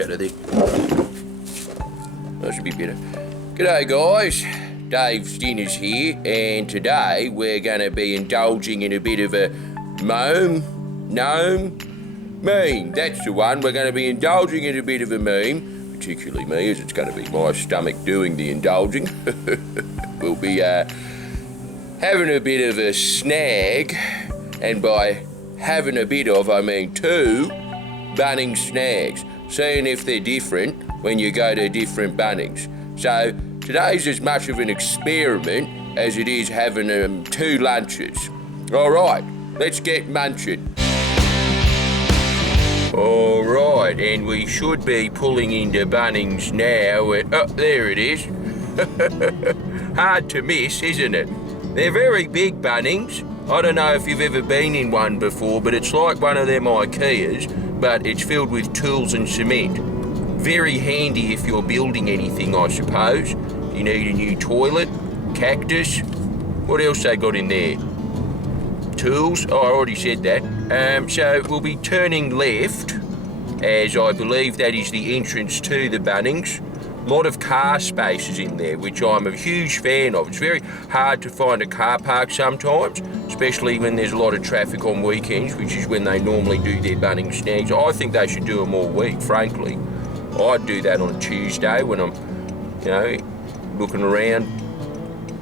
out of there. That should be better. G'day guys, Dave's Dinnerz here, and today we're going to be indulging in a bit of a meme. That's the one. We're going to be indulging in a bit of a meme, particularly me, as it's going to be my stomach doing the indulging. We'll be having a bit of a snag, and by having a bit of, I mean 2 Bunnings Snags, seeing if they're different when you go to different Bunnings. So today's as much of an experiment as it is having 2 lunches. All right, let's get munching. All right, and we should be pulling into Bunnings now. Oh, there it is. Hard to miss, isn't it? They're very big Bunnings. I don't know if you've ever been in one before, but it's like one of them IKEAs, but it's filled with tools and cement. Very handy if you're building anything, I suppose. You need a new toilet, cactus. What else they got in there? Tools? Oh, I already said that. So we'll be turning left, as I believe that is the entrance to the Bunnings. A lot of car spaces in there, which I'm a huge fan of. It's very hard to find a car park sometimes, especially when there's a lot of traffic on weekends, which is when they normally do their Bunnings Snags. I think they should do them all week, frankly. I'd do that on a Tuesday when I'm, looking around,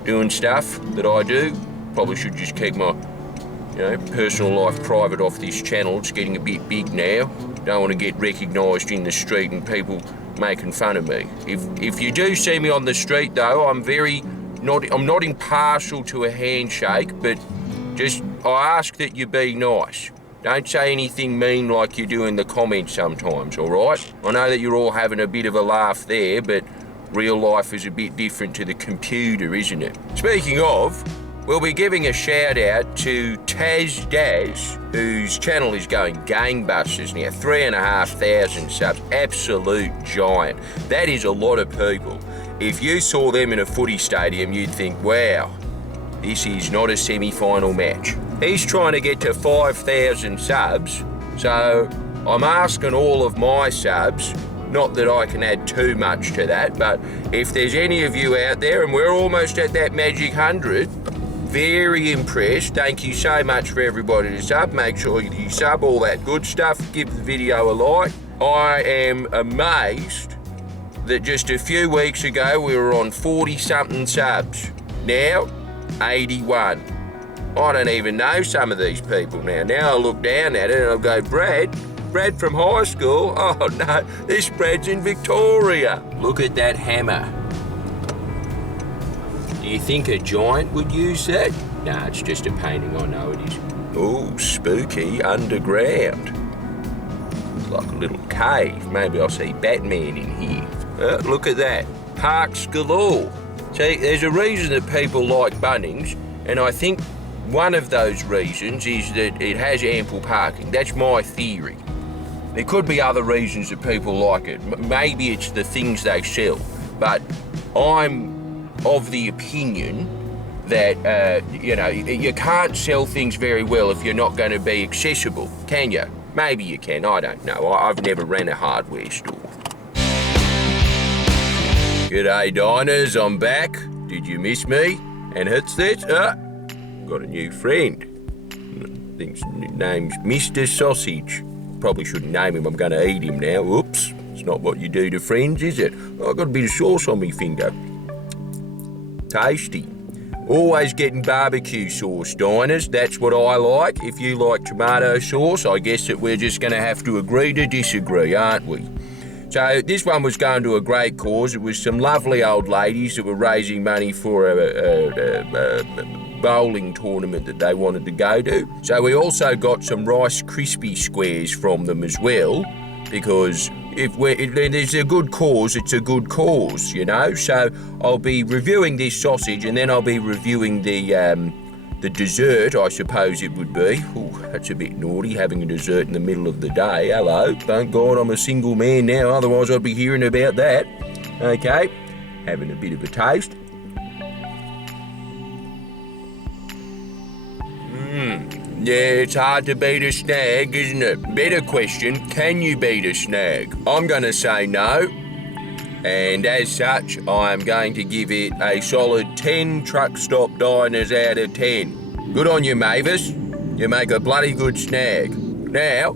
doing stuff that I do. Probably should just keep my, personal life private off this channel. It's getting a bit big now. Don't want to get recognised in the street and people making fun of me. If you do see me on the street though, I'm not impartial to a handshake, but I ask that you be nice. Don't say anything mean like you do in the comments sometimes, all right? I know that you're all having a bit of a laugh there, but real life is a bit different to the computer, isn't it? Speaking of, we'll be giving a shout out to Taz Daz, whose channel is going gangbusters now. 3,500 subs, absolute giant. That is a lot of people. If you saw them in a footy stadium, you'd think, wow, this is not a semi-final match. He's trying to get to 5,000 subs, so I'm asking all of my subs, not that I can add too much to that, but if there's any of you out there, and we're almost at that magic 100, very impressed. Thank you so much for everybody to sub. Make sure you sub, all that good stuff. Give the video a like. I am amazed that just a few weeks ago we were on 40-something subs. Now, 81. I don't even know some of these people now. Now I look down at it and I'll go, Brad from high school? Oh no, this Brad's in Victoria. Look at that hammer. Do you think a giant would use that? Nah, it's just a painting, I know it is. Oh, spooky underground. It's like a little cave. Maybe I'll see Batman in here. Look at that. Parks galore. See, there's a reason that people like Bunnings, and I think one of those reasons is that it has ample parking. That's my theory. There could be other reasons that people like it. Maybe it's the things they sell, but I'm of the opinion that, you can't sell things very well if you're not going to be accessible, can you? Maybe you can, I don't know. I've never ran a hardware store. G'day diners, I'm back. Did you miss me? And it's this, got a new friend. I think his name's Mr. Sausage. Probably shouldn't name him, I'm going to eat him now. Oops, it's not what you do to friends, is it? I've got a bit of sauce on my finger. Tasty. Always getting barbecue sauce, diners. That's what I like. If you like tomato sauce, I guess that we're just going to have to agree to disagree, aren't we? So this one was going to a great cause. It was some lovely old ladies that were raising money for a bowling tournament that they wanted to go to. So we also got some Rice Krispie squares from them as well, because if there's a good cause, it's a good cause, So I'll be reviewing this sausage, and then I'll be reviewing the dessert, I suppose it would be. Ooh, that's a bit naughty, having a dessert in the middle of the day. Hello, thank God I'm a single man now, otherwise I'd be hearing about that. Okay, having a bit of a taste. Yeah, it's hard to beat a snag, isn't it? Better question, can you beat a snag? I'm going to say no. And as such, I'm going to give it a solid 10 truck stop diners out of 10. Good on you, Mavis. You make a bloody good snag. Now,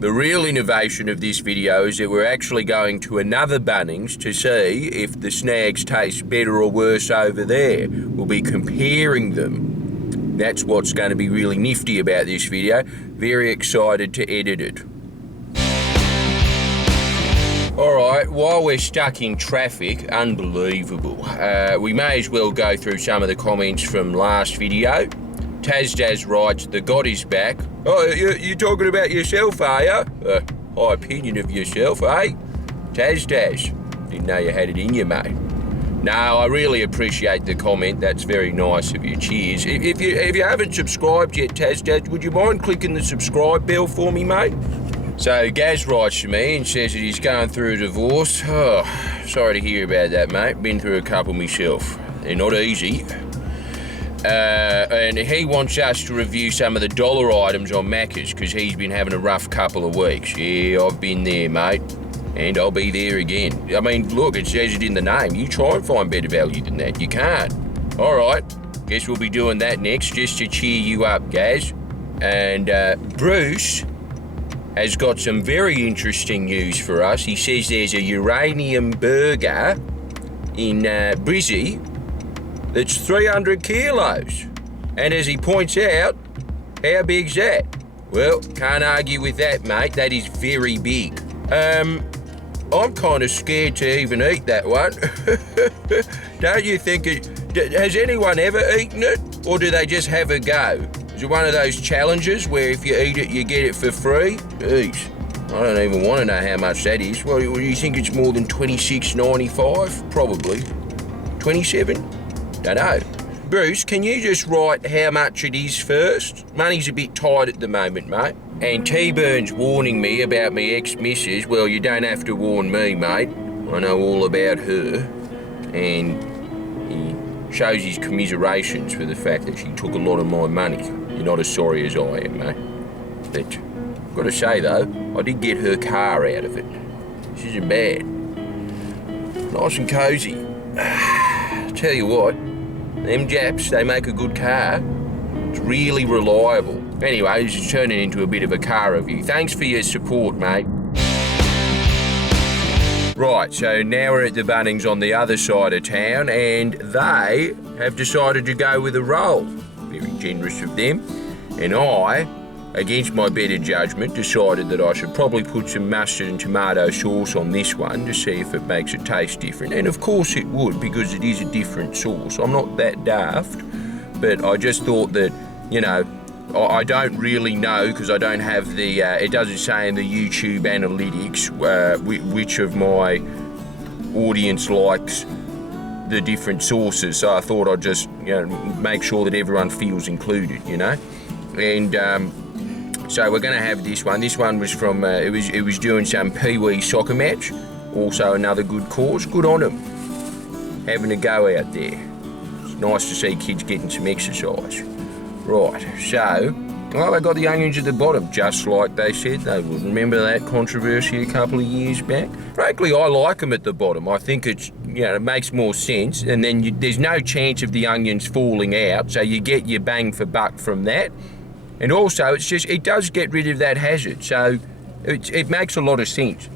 the real innovation of this video is that we're actually going to another Bunnings to see if the snags taste better or worse over there. We'll be comparing them. That's what's going to be really nifty about this video. Very excited to edit it. Alright, while we're stuck in traffic, unbelievable. We may as well go through some of the comments from last video. Tazdaz writes, the God is back. Oh, you're talking about yourself, are you? High opinion of yourself, eh? Tazdaz, didn't know you had it in you, mate. No, I really appreciate the comment. That's very nice of you. Cheers. If you haven't subscribed yet, Tazdaz, would you mind clicking the subscribe bell for me, mate? So Gaz writes to me and says that he's going through a divorce. Oh, sorry to hear about that, mate. Been through a couple myself. They're not easy. And he wants us to review some of the dollar items on Macca's because he's been having a rough couple of weeks. Yeah, I've been there, mate. And I'll be there again. I mean, look, it says it in the name. You try and find better value than that. You can't. All right. Guess we'll be doing that next just to cheer you up, Gaz. And Bruce has got some very interesting news for us. He says there's a uranium burger in Brizzy that's 300 kilos. And as he points out, how big's that? Well, can't argue with that, mate. That is very big. I'm kind of scared to even eat that one. Don't you think has anyone ever eaten it? Or do they just have a go? Is it one of those challenges where if you eat it, you get it for free? Jeez, I don't even want to know how much that is. Well, do you think it's more than $26.95? Probably. 27? Don't know. Bruce, can you just write how much it is first? Money's a bit tight at the moment, mate. And T-Burn's warning me about me ex-missus. Well, you don't have to warn me, mate. I know all about her. And he shows his commiserations for the fact that she took a lot of my money. You're not as sorry as I am, mate. But I've got to say, though, I did get her car out of it. This isn't bad. Nice and cosy. Tell you what, them Japs, they make a good car. It's really reliable. Anyway, this is turning into a bit of a car review. Thanks for your support, mate. Right, so now we're at the Bunnings on the other side of town, and they have decided to go with a roll. Very generous of them. And I, against my better judgment, decided that I should probably put some mustard and tomato sauce on this one to see if it makes it taste different. And of course it would, because it is a different sauce. I'm not that daft, but I just thought that, you know, I don't really know because I don't have the, it doesn't say in the YouTube analytics which of my audience likes the different sauces. So I thought I'd just, you know, make sure that everyone feels included, you know. And so we're going to have this one. This one was from, it was doing some Pee-wee soccer match. Also another good cause. Good on them. Having a go out there. It's nice to see kids getting some exercise. Right, so, well, they got the onions at the bottom, just like they said they would. Remember that controversy a couple of years back? Frankly, I like them at the bottom. I think it's, you know, it makes more sense, and then there's no chance of the onions falling out, so you get your bang for buck from that. And also, it's just, it does get rid of that hazard, so it makes a lot of sense.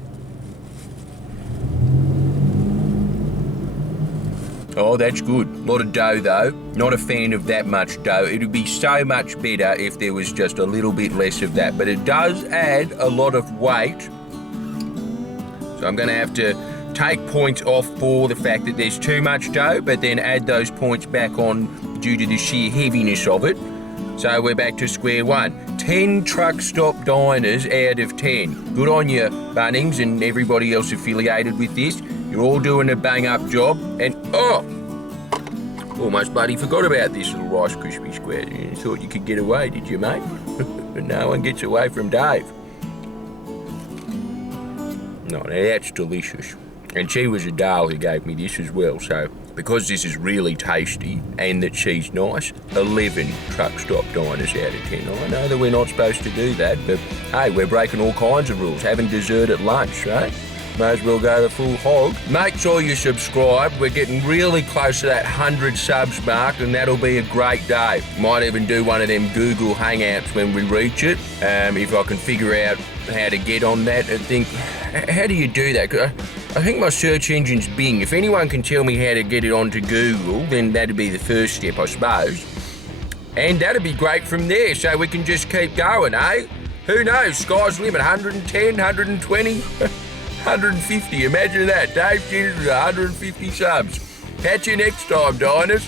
Oh, that's good. A lot of dough, though. Not a fan of that much dough. It would be so much better if there was just a little bit less of that. But it does add a lot of weight. So I'm going to have to take points off for the fact that there's too much dough, but then add those points back on due to the sheer heaviness of it. So we're back to square one. 10 truck stop diners out of 10. Good on you, Bunnings, and everybody else affiliated with this. You're all doing a bang-up job, and almost bloody forgot about this little Rice Krispie square. You thought you could get away, did you, mate? But no one gets away from Dave. No, now that's delicious. And she was a doll who gave me this as well, so because this is really tasty and that she's nice, 11 truck stop diners out of 10. I know that we're not supposed to do that, but hey, we're breaking all kinds of rules. Having dessert at lunch, right? May as well go the full hog. Make sure you subscribe. We're getting really close to that 100 subs mark, and that'll be a great day. Might even do one of them Google Hangouts when we reach it, if I can figure out how to get on that. I think, how do you do that? I think my search engine's Bing. If anyone can tell me how to get it onto Google, then that'd be the first step, I suppose. And that'd be great from there, so we can just keep going, eh? Who knows? Sky's the limit. 110, 120. 150, imagine that. Dave Dinnerz with 150 subs. Catch you next time, diners.